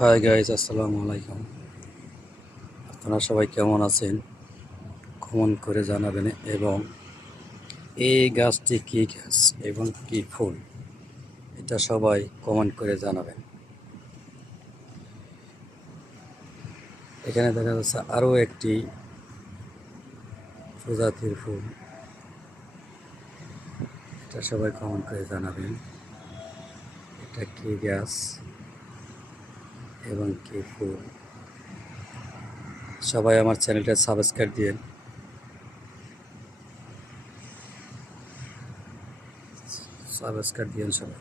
Hi guys, আসসালামু আলাইকুম। আপনারা সবাই কেমন আছেন কমেন্ট করে জানাবেন, এবং এই গাছটি কী গাছ এবং কী ফুল এটা সবাই কমেন্ট করে জানাবেন। এখানে দেখা যাচ্ছে আরও একটি প্রজাতির ফুল, এটা সবাই কমেন্ট করে জানাবেন এটা কী গাছ এবং কী ফুল। সবাই আমার চ্যানেলটা সাবস্ক্রাইব দিন সবাই।